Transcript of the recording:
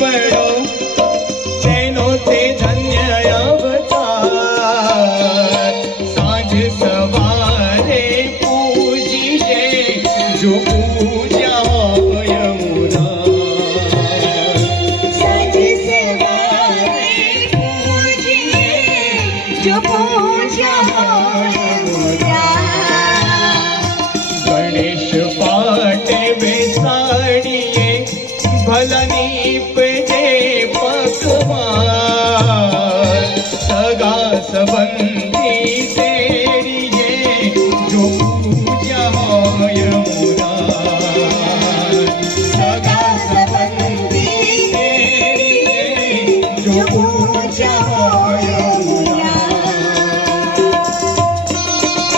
पड़ो तेनो ते धन्य अवतार सांझ सवारे पूजिए जो पूजा होय मुरार सांझ सवारे पूजिए जो पूजा होय मुरार गणेश पाटे बेसाड़िए भलनी पे पकवान सगा संबंधी तेरिए जो पूजा होय मुरार सगा संबंधी तेरिए जो पूजा होय